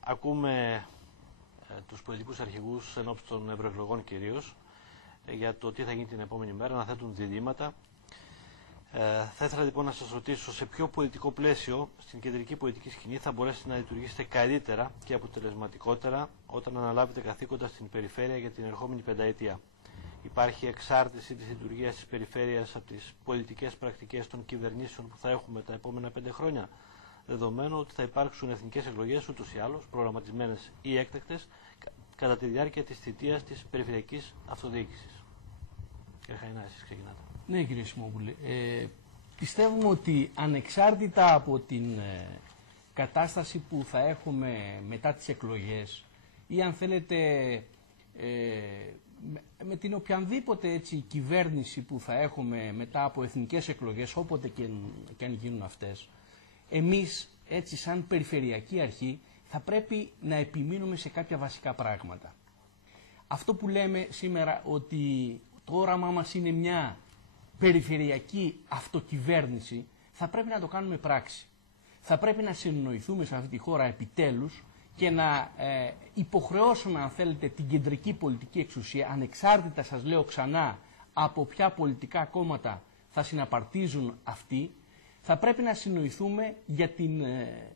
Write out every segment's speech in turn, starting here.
Ακούμε τους πολιτικούς αρχηγούς ενόψει των ευρωεκλογών κυρίως για το τι θα γίνει την επόμενη μέρα, να θέτουν διλήμματα. Θα ήθελα λοιπόν να σας ρωτήσω σε ποιο πολιτικό πλαίσιο στην κεντρική πολιτική σκηνή θα μπορέσετε να λειτουργήσετε καλύτερα και αποτελεσματικότερα όταν αναλάβετε καθήκοντα στην περιφέρεια για την ερχόμενη πενταετία. Υπάρχει εξάρτηση της λειτουργίας της περιφέρειας από τις πολιτικές πρακτικές των κυβερνήσεων που θα έχουμε τα επόμενα 5 χρόνια, δεδομένου ότι θα υπάρξουν εθνικές εκλογές ούτως ή άλλως, προγραμματισμένες ή έκτακτες, κατά τη διάρκεια της θητείας της περιφερειακής αυτοδιοίκησης. Κύριε Χαϊνά, εσείς ξεκινάτε. Ναι, κύριε Σιμόπουλε. Πιστεύουμε ότι ανεξάρτητα από την κατάσταση που θα έχουμε μετά τις εκλογές ή αν θέλετε με την οποιαδήποτε έτσι κυβέρνηση που θα έχουμε μετά από εθνικές εκλογές, όποτε και αν γίνουν αυτές, εμείς έτσι σαν περιφερειακή αρχή θα πρέπει να επιμείνουμε σε κάποια βασικά πράγματα. Αυτό που λέμε σήμερα ότι το όραμά μας είναι μια περιφερειακή αυτοκυβέρνηση, θα πρέπει να το κάνουμε πράξη. Θα πρέπει να συνεννοηθούμε σε αυτή τη χώρα επιτέλους και να υποχρεώσουμε, αν θέλετε, την κεντρική πολιτική εξουσία, ανεξάρτητα, σας λέω ξανά, από ποια πολιτικά κόμματα θα συναπαρτίζουν αυτοί, θα πρέπει να συνοηθούμε για την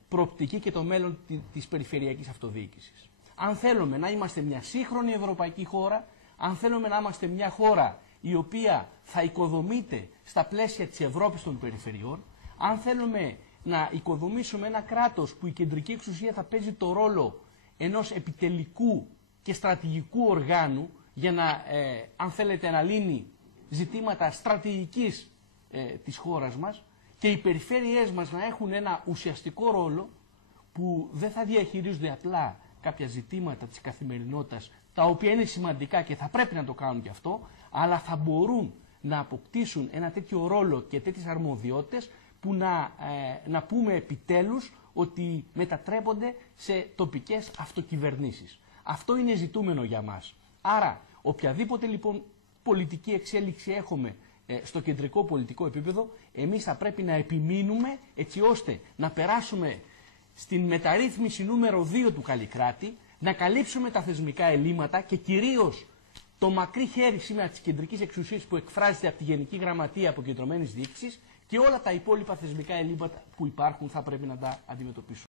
προοπτική και το μέλλον της περιφερειακής αυτοδιοίκησης. Αν θέλουμε να είμαστε μια σύγχρονη ευρωπαϊκή χώρα, αν θέλουμε να είμαστε μια χώρα η οποία θα οικοδομείται στα πλαίσια της Ευρώπης των περιφερειών, αν θέλουμε να οικοδομήσουμε ένα κράτος που η κεντρική εξουσία θα παίζει το ρόλο ενός επιτελικού και στρατηγικού οργάνου για να, αν θέλετε, να λύνει ζητήματα στρατηγικής της χώρας μας και οι περιφέρειές μας να έχουν ένα ουσιαστικό ρόλο που δεν θα διαχειρίζονται απλά κάποια ζητήματα της καθημερινότητας, τα οποία είναι σημαντικά και θα πρέπει να το κάνουν και αυτό, αλλά θα μπορούν να αποκτήσουν ένα τέτοιο ρόλο και τέτοιες αρμοδιότητες που να πούμε επιτέλους ότι μετατρέπονται σε τοπικές αυτοκυβερνήσεις. Αυτό είναι ζητούμενο για μας. Άρα, οποιαδήποτε λοιπόν πολιτική εξέλιξη έχουμε στο κεντρικό πολιτικό επίπεδο, εμείς θα πρέπει να επιμείνουμε έτσι ώστε να περάσουμε στην μεταρρύθμιση νούμερο 2 του Καλλικράτη, να καλύψουμε τα θεσμικά ελλείμματα και κυρίως το μακρύ χέρι σήμερα της κεντρικής εξουσίας που εκφράζεται από τη Γενική Γραμματεία Αποκεντρωμένης Διοίκησης και όλα τα υπόλοιπα θεσμικά ελλείμματα που υπάρχουν θα πρέπει να τα αντιμετωπίσουμε.